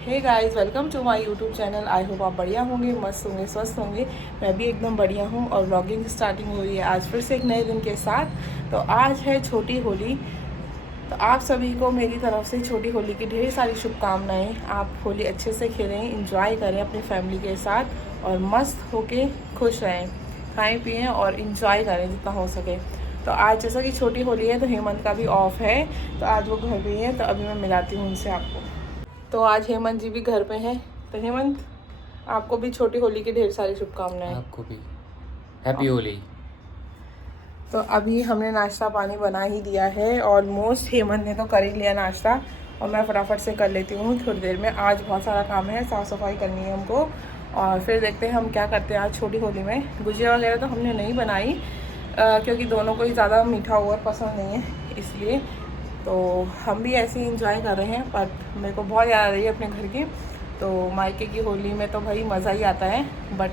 Hey guys, welcome to my YouTube channel. I hope आप बढ़िया होंगे, मस्त होंगे, स्वस्थ होंगे। मैं भी एकदम बढ़िया हूँ और व्लॉगिंग स्टार्टिंग हुई है आज फिर से एक नए दिन के साथ। तो आज है छोटी होली। तो आप सभी को मेरी तरफ से छोटी होली की ढेर सारी शुभकामनाएं। आप होली अच्छे से खेलें, इंजॉय करें अपनी फैमिली के साथ और मस्त होके खुश रहें, खाएं पिएँ और इंजॉय करें जितना हो सके। तो आज जैसा कि छोटी होली है तो हेमंत का भी ऑफ है, तो आज वो घर पे ही है। तो अभी मैं मिलाती हूँ उनसे आपको। तो आज हेमंत जी भी घर पे हैं। तो हेमंत, आपको भी छोटी होली की ढेर सारी शुभकामनाएं। आपको भी हैप्पी होली। तो अभी हमने नाश्ता पानी बना ही दिया है, ऑलमोस्ट हेमंत ने तो कर ही लिया नाश्ता और मैं फटाफट से कर लेती हूँ थोड़ी देर में। आज बहुत सारा काम है, साफ़ सफाई करनी है हमको और फिर देखते हैं हम क्या करते हैं आज छोटी होली में। गुजिया वगैरह तो हमने नहीं बनाई क्योंकि दोनों को ही ज़्यादा मीठा ओवर पसंद नहीं है, इसलिए तो हम भी ऐसे ही इंजॉय कर रहे हैं। पर मेरे को बहुत याद आ रही है अपने घर की। तो मायके की होली में तो भाई मज़ा ही आता है, बट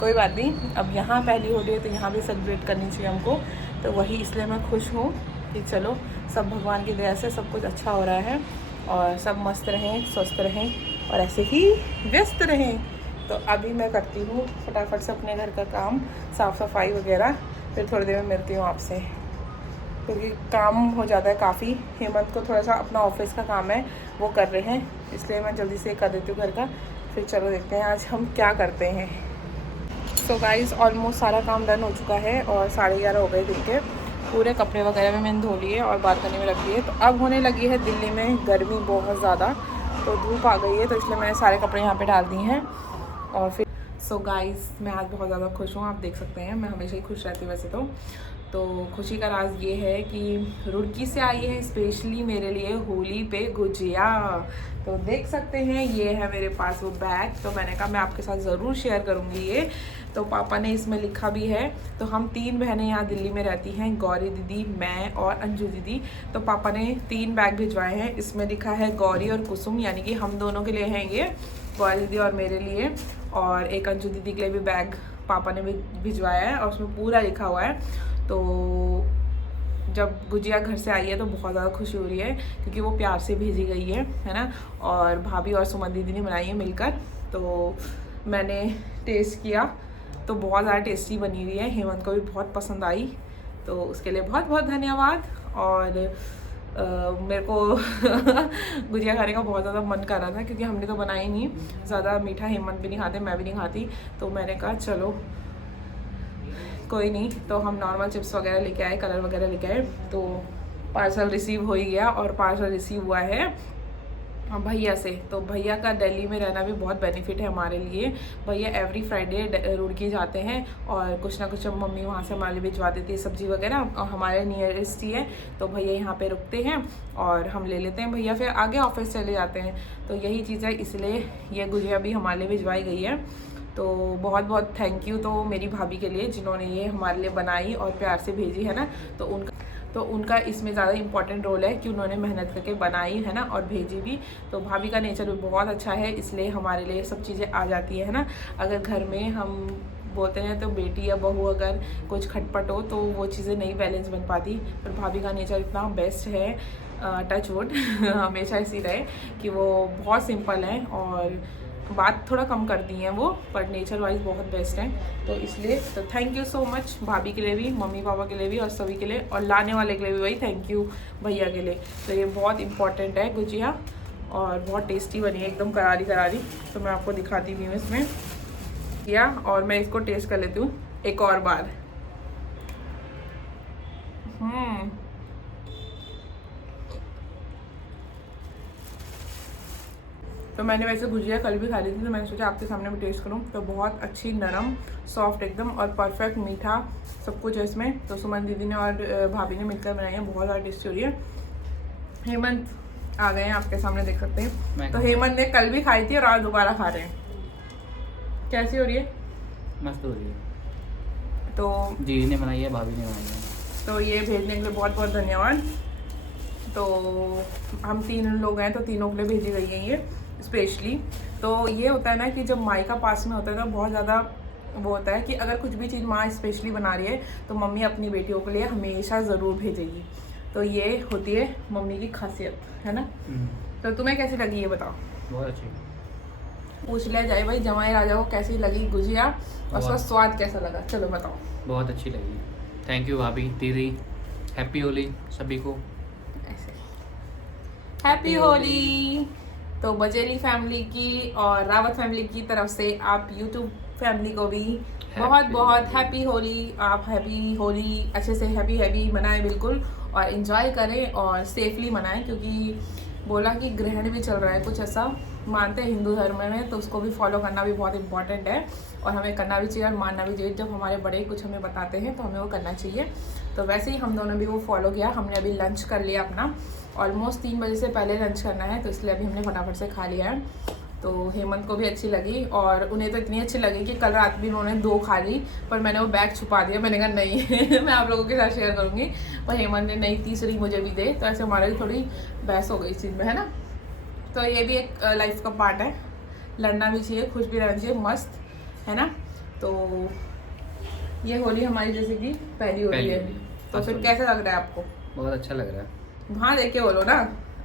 कोई बात नहीं, अब यहाँ पहली होली है तो यहाँ भी सेलिब्रेट करनी चाहिए हमको। तो वही इसलिए मैं खुश हूँ कि चलो सब भगवान की दया से सब कुछ अच्छा हो रहा है और सब मस्त रहें, स्वस्थ रहें और ऐसे ही व्यस्त रहें। तो अभी मैं करती हूँ फटाफट से अपने घर का काम, साफ़ सफाई वगैरह, फिर थोड़ी देर में मिलती हूँ आपसे क्योंकि काम हो जाता है काफ़ी। हेमंत को थोड़ा सा अपना ऑफिस का काम है वो कर रहे हैं, इसलिए मैं जल्दी से कर देती हूँ घर का। फिर चलो देखते हैं आज हम क्या करते हैं। सो गाइस, ऑलमोस्ट सारा काम डन हो चुका है और 11:30 हो गए दिन के। पूरे कपड़े वगैरह भी मैंने धो लिए और बालकनी में रख लिए। तो अब होने लगी है दिल्ली में गर्मी बहुत ज़्यादा, तो धूप आ गई है, तो इसलिए मैंने सारे कपड़े यहाँ पे डाल दिए हैं। और फिर सो गाइस, मैं आज बहुत ज़्यादा खुश हूँ, आप देख सकते हैं। मैं हमेशा ही खुश रहती हूँ वैसे तो खुशी का राज ये है कि रुड़की से आई है स्पेशली मेरे लिए होली पे गुजिया। तो देख सकते हैं ये है मेरे पास वो बैग। तो मैंने कहा मैं आपके साथ ज़रूर शेयर करूँगी ये। तो पापा ने इसमें लिखा भी है। तो हम 3 बहनें यहाँ दिल्ली में रहती हैं, गौरी दीदी, मैं और अंजू दीदी। तो पापा ने 3 बैग भिजवाए हैं। इसमें लिखा है गौरी और कुसुम, यानी कि हम दोनों के लिए हैं ये, गौरी दीदी और मेरे लिए। और एक अंजू दीदी के लिए भी बैग पापा ने भी भिजवाया है और उसमें पूरा लिखा हुआ है। तो जब गुजिया घर से आई है तो बहुत ज़्यादा खुशी हो रही है क्योंकि वो प्यार से भेजी गई है ना। और भाभी और सुमन दीदी ने बनाई है मिलकर। तो मैंने टेस्ट किया तो बहुत ज़्यादा टेस्टी बनी हुई है, हेमंत को भी बहुत पसंद आई, तो उसके लिए बहुत बहुत धन्यवाद। और मेरे को गुजिया खाने का बहुत ज़्यादा मन कर रहा था क्योंकि हमने तो बनाई नहीं, ज़्यादा मीठा हेमंत भी नहीं खाते, मैं भी नहीं खाती। तो मैंने कहा चलो कोई नहीं, तो हम नॉर्मल चिप्स वगैरह लेके आए, कलर वगैरह लेके आए। तो पार्सल रिसीव हो ही गया और पार्सल रिसीव हुआ है भैया से। तो भैया का दिल्ली में रहना भी बहुत बेनिफिट है हमारे लिए। भैया एवरी फ्राइडे रुड़की जाते हैं और कुछ ना कुछ मम्मी वहाँ से हमारे लिए भिजवा देती है, सब्जी वगैरह, और हमारे नियरेस्ट ही है। तो भैया यहाँ पे रुकते हैं और हम ले लेते हैं, भैया फिर आगे ऑफिस चले जाते हैं। तो यही चीज़ है, इसलिए ये गुजिया भी हमारे लिए भिजवाई गई है। तो बहुत बहुत थैंक यू तो मेरी भाभी के लिए जिन्होंने ये हमारे लिए बनाई और प्यार से भेजी है ना। तो उनका इसमें ज़्यादा इम्पॉर्टेंट रोल है कि उन्होंने मेहनत करके बनाई है ना और भेजी भी। तो भाभी का नेचर भी बहुत अच्छा है, इसलिए हमारे लिए सब चीज़ें आ जाती है ना। अगर घर में हम बोलते हैं तो बेटी या बहू अगर कुछ खटपट हो तो वो चीज़ें नहीं बैलेंस बन पाती। पर भाभी का नेचर इतना बेस्ट है, टच वुड हमेशा ऐसी रहे कि वो बहुत सिंपल हैं और बात थोड़ा कम करती हैं वो, पर नेचर वाइज बहुत बेस्ट हैं। तो इसलिए तो थैंक यू सो मच भाभी के लिए भी, मम्मी पापा के लिए भी और सभी के लिए, और लाने वाले के लिए भी वही थैंक यू भैया के लिए। तो ये बहुत इंपॉर्टेंट है गुजिया और बहुत टेस्टी बनी है, एकदम करारी करारी। तो मैं आपको दिखाती भी हूँ इसमें किया और मैं इसको टेस्ट कर लेती हूँ एक और बार। तो मैंने वैसे गुजिया कल भी खा ली थी, तो मैंने सोचा आपके सामने भी टेस्ट करूं। तो बहुत अच्छी, नरम, सॉफ्ट एकदम और परफेक्ट, मीठा सब कुछ है इसमें। तो सुमन दीदी ने और भाभी ने मिलकर बनाई है, बहुत ज़्यादा टेस्टी हो रही है। हेमंत आ गए हैं आपके सामने, देख सकते हैं। तो हेमंत ने कल भी खाई थी और आज दोबारा खा रहे हैं। कैसी हो रही है? मस्त हो रही है। तो दीदी ने बनाई है, भाभी ने बनाई है। तो ये भेजने के लिए बहुत बहुत धन्यवाद। तो हम 3 लोग हैं तो तीनों के लिए भेजी गई है ये स्पेशली। तो ये होता है ना कि जब मायका पास में होता है तो बहुत ज़्यादा वो होता है कि अगर कुछ भी चीज़ माँ स्पेशली बना रही है तो मम्मी अपनी बेटियों के लिए हमेशा ज़रूर भेजेगी। तो ये होती है मम्मी की खासियत, है ना। तो तुम्हें कैसी लगी ये बताओ। बहुत अच्छी। पूछ लिया जाए भाई जमाई राजा को कैसी लगी गुजिया और उसका बहुत। स्वाद कैसा लगा, चलो बताओ। बहुत अच्छी लगी। थैंक यू भाभी, दीदी। हैप्पी होली सभी को। ऐसे हैप्पी होली। तो बजेली फैमिली की और रावत फैमिली की तरफ से आप यूट्यूब फैमिली को भी बहुत बहुत हैप्पी होली। आप हैप्पी होली अच्छे से हैप्पी मनाएं बिल्कुल, और इन्जॉय करें और सेफली मनाएं, क्योंकि बोला कि ग्रहण भी चल रहा है कुछ ऐसा मानते हैं हिंदू धर्म में, तो उसको भी फॉलो करना भी बहुत इंपॉर्टेंट है और हमें करना भी चाहिए और मानना भी चाहिए। जब हमारे बड़े कुछ हमें बताते हैं तो हमें वो करना चाहिए। तो वैसे ही हम दोनों भी वो फॉलो किया। हमने अभी लंच कर लिया अपना, ऑलमोस्ट 3 बजे से पहले लंच करना है, तो इसलिए अभी हमने फटाफट से खा लिया है। तो हेमंत को भी अच्छी लगी और उन्हें तो इतनी अच्छी लगी कि कल रात भी उन्होंने 2 खा ली, पर मैंने वो बैग छुपा दिया। मैंने कहा नहीं मैं आप लोगों के साथ शेयर करूँगी, पर हेमंत ने नहीं तीसरी मुझे भी दे, तो ऐसे हमारी थोड़ी बहस हो गई इस चीज़ में, है ना। तो ये भी एक लाइफ का पार्ट है, लड़ना भी चाहिए, खुश भी रहना चाहिए, मस्त है ना। तो ये होली हमारी जैसे कि पहली होली है। तो फिर कैसा लग रहा है आपको? बहुत अच्छा लग रहा है। वहाँ देख के बोलो ना,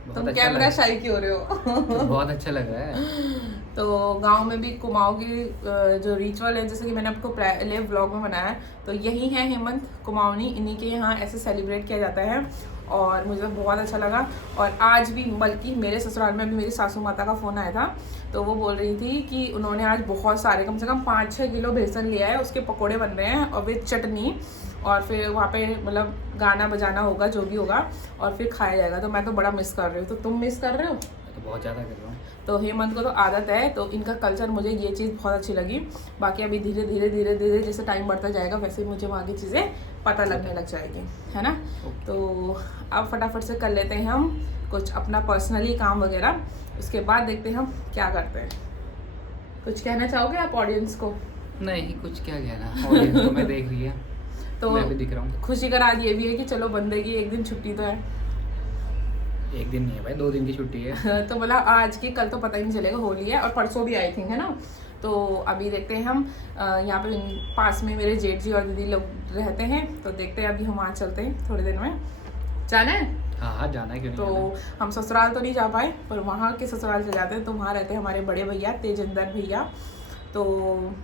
तुम अच्छा कैमरा शाई क्यों हो रहे हो? तो बहुत अच्छा लग रहा है। तो गांव में भी कुमाऊं की जो रिचुअल है, जैसे कि मैंने आपको पहले व्लॉग में बनाया, तो यही है हेमंत कुमाऊनी, इन्हीं के यहाँ ऐसे सेलिब्रेट किया जाता है और मुझे बहुत अच्छा लगा। और आज भी बल्कि मेरे ससुराल में भी मेरी सासू माता का फ़ोन आया था, तो वो बोल रही थी कि उन्होंने आज बहुत सारे कम से कम 5-6 किलो बेसन लिया है, उसके पकोड़े बन रहे हैं और विद चटनी, और फिर वहाँ पे मतलब गाना बजाना होगा जो भी होगा और फिर खाया जाएगा। तो मैं तो बड़ा मिस कर रही हूँ। तो तुम मिस कर रहे हो? तो बहुत ज़्यादा कर रहा हूँ। तो हेमंत को तो आदत है, तो इनका कल्चर मुझे ये चीज़ बहुत अच्छी लगी। बाकी अभी धीरे धीरे जैसे टाइम बढ़ता जाएगा वैसे मुझे वहाँ की चीज़ें पता लगने लग जाएगी, है ना। तो अब फटाफट से कर लेते हैं हम कुछ अपना पर्सनली काम वगैरह, उसके बाद देखते हैं हम क्या करते हैं। कुछ कहना चाहोगे आप ऑडियंस को? नहीं, कुछ क्या कहना, ऑडियंस तो मैं देख रही है, तो मैं भी दिख रहा हूँ। खुशी का राज ये भी है कि चलो बंदे की एक दिन छुट्टी तो है। एक दिन नहीं है भाई, 2 दिन की छुट्टी है। तो मतलब आज की, कल तो पता ही नहीं चलेगा, होली है और परसों भी आई थिंक, है ना। तो अभी देखते हैं हम यहाँ पे पास में मेरे जेठ जी और दीदी लोग रहते हैं, तो देखते हैं अभी हम वहाँ चलते हैं थोड़ी देर में। जाना है? हाँ जाना है, क्यों नहीं। तो हम ससुराल तो नहीं जा पाए, पर वहाँ के ससुराल से जाते हैं। तो वहाँ रहते हैं हमारे बड़े भैया तेजिंदर भैया। तो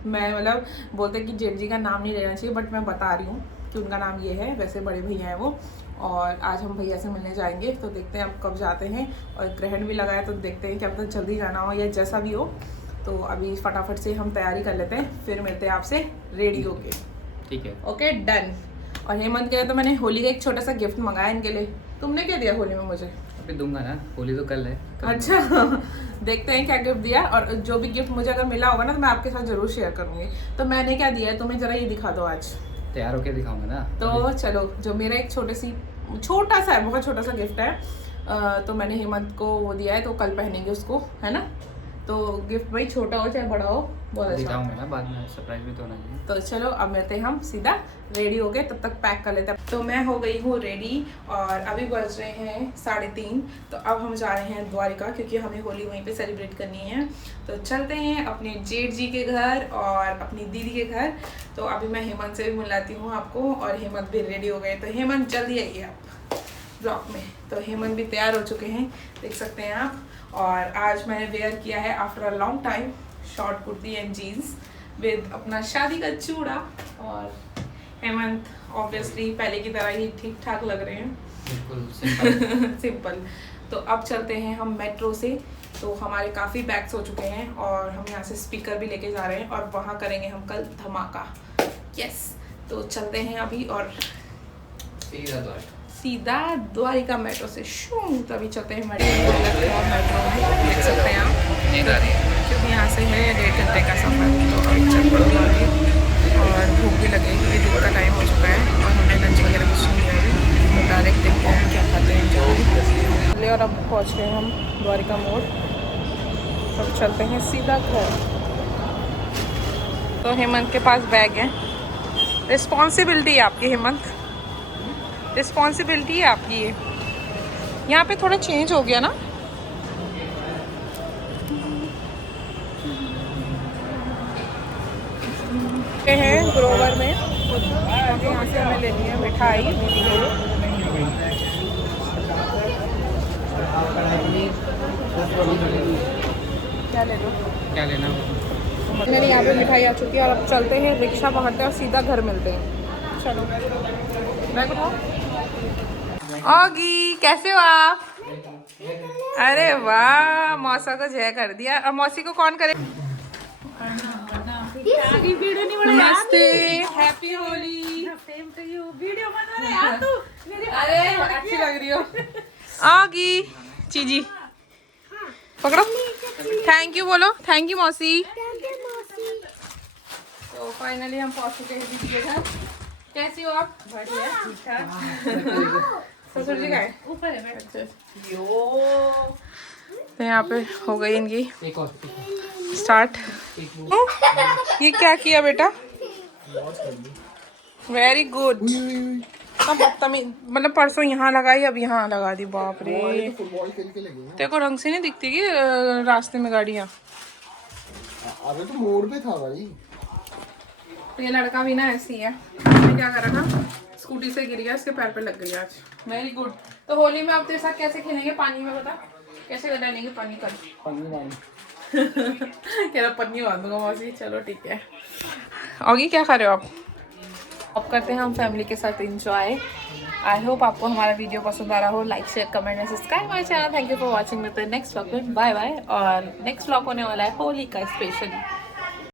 मैं मतलब बोलते कि जेठ जी का नाम नहीं लेना चाहिए, बट मैं बता रही हूँ कि उनका नाम ये है, वैसे बड़े भैया हैं वो। और आज हम भैया से मिलने जाएंगे, तो देखते हैं अब कब जाते हैं। और ग्रहण भी लगा है, तो देखते हैं कि अब तक जल्दी जाना हो या जैसा भी हो। तो अभी फटाफट से हम तैयारी कर लेते हैं, फिर मिलते हैं आपसे रेडी होके। ठीक है, ओके डन। और हेमंत के लिए तो मैंने होली का एक छोटा सा गिफ्ट मंगाया इनके लिए। तुमने क्या दिया होली में मुझे? अभी दूंगा ना, होली तो कल है। अच्छा देखते हैं क्या गिफ्ट दिया, और जो भी गिफ्ट मुझे अगर मिला होगा ना तो मैं आपके साथ जरूर शेयर करूंगी। तो मैंने क्या दिया है तुम्हें जरा ये दिखा दो आज। तैयार होके दिखाऊंगा ना। तो चलो, जो मेरा एक छोटा सा है, बहुत छोटा सा गिफ्ट है, तो मैंने हेमंत को वो दिया है, तो कल पहनेंगे उसको, है ना। तो गिफ्ट भाई छोटा हो चाहे बड़ा हो, बहुत अच्छा दिखाऊंगा ना बाद में, सरप्राइज भी तो होना चाहिए। तो चलो अब मिलते हैं हम सीधा रेडी हो गए, तब तक पैक कर लेते हैं। तो मैं हो गई हूँ रेडी और अभी बज रहे हैं 3:30। तो अब हम जा रहे हैं द्वारिका, क्योंकि हमें होली वहीं पे सेलिब्रेट करनी है। तो चलते हैं अपने जेठ जी के घर और अपनी दीदी के घर। तो अभी मैं हेमंत से भी मिलाती हूँ आपको, और हेमंत भी रेडी हो गए। तो हेमंत जल्दी आइए आप ब्लॉक में। तो हेमंत भी तैयार हो चुके हैं, देख सकते हैं आप। और आज मैंने वेयर किया है after a long time short kurti and jeans with अपना शादी का चूड़ा। और हेमंत ऑब्वियसली पहले की तरह ही ठीक ठाक लग रहे हैं, बिल्कुल सिंपल। सिंपल। तो अब चलते हैं हम मेट्रो से। तो हमारे काफ़ी बैग्स हो चुके हैं और हम यहाँ से स्पीकर भी लेके जा रहे हैं, और वहाँ करेंगे हम कल धमाका। यस, तो चलते हैं अभी और सीधा द्वारिका मेट्रो से शू। तो अभी चलते हैं मेट्रो में, देख सकते हैं आप, क्योंकि यहाँ से है 1.5 घंटे का सफ़र। तो अभी चलते हैं और भूख भी लगेगी, दिन का टाइम हो चुका है और हमने लंच वगैरह कुछ नहीं किया है। तो डायरेक्ट देखते हैं क्या खाते हैं जो। और अब पहुँच गए हम द्वारिका मोड़, तब चलते हैं सीधा घर। तो हेमंत के पास बैग है, रिस्पॉन्सिबिलिटी है आपकी हेमंत, रिस्पॉन्सिबिलिटी है आपकी ये। यहाँ पे थोड़ा चेंज हो गया ना। हैं ग्रोवर में, यहाँ से हमें लेनी है मिठाई। क्या ले लो। क्या लेना? मेरे यहाँ पे मिठाई आ चुकी है और अब चलते हैं, रिक्शा पकड़ते हैं और सीधा घर मिलते हैं। चलो मैं बताऊँ। ओगी कैसे हो आप? अरे वाह, मौसा को जय कर दिया। और मौसी को कौन करे? नमस्ते, हैप्पी होली। वीडियो बना रहे यार तू। अरे अच्छी लग रही हो। ओगी चीजी पकड़ो, थैंक यू बोलो। थैंक यू मौसी। तो फाइनली हम पहुंच चुके हैं दीदी के घर। कैसी हो आप? बढ़िया, ठीक ठाक। ससुर जी का है ऊपर है। अच्छा यो, तो यहाँ पे हो गई इनकी एक और स्टार्ट। ये क्या किया बेटा? Very good. मतलब परसों यहाँ लगाई, अब यहाँ लगा दी। बाप रे, तेरे को ढंग से नहीं दिखती कि रास्ते में गाड़ियाँ? अबे तो मोड़ पे था भाई। तो ये लड़का भी ना ऐसी है, इसने क्या करा था, स्कूटी से गिर गया, इसके पैर पे लग गई आज। Very good. तो होली में आप तेरे साथ कैसे खेलेंगे पानी में, बता कैसे डालेंगे पानी कल? कह रहा पन्नी बांध दूंगा मौसी। चलो ठीक है। ऑगी क्या खा रहे हो आप? अब करते हैं हम फैमिली के साथ इंजॉय। आई होप आपको हमारा वीडियो पसंद आ रहा हो। Like share comment and subscribe my channel. Thank you for watching. मिलते हैं नेक्स्ट व्लॉग में। Bye bye. और नेक्स्ट व्लॉग होने वाला है होली का स्पेशल।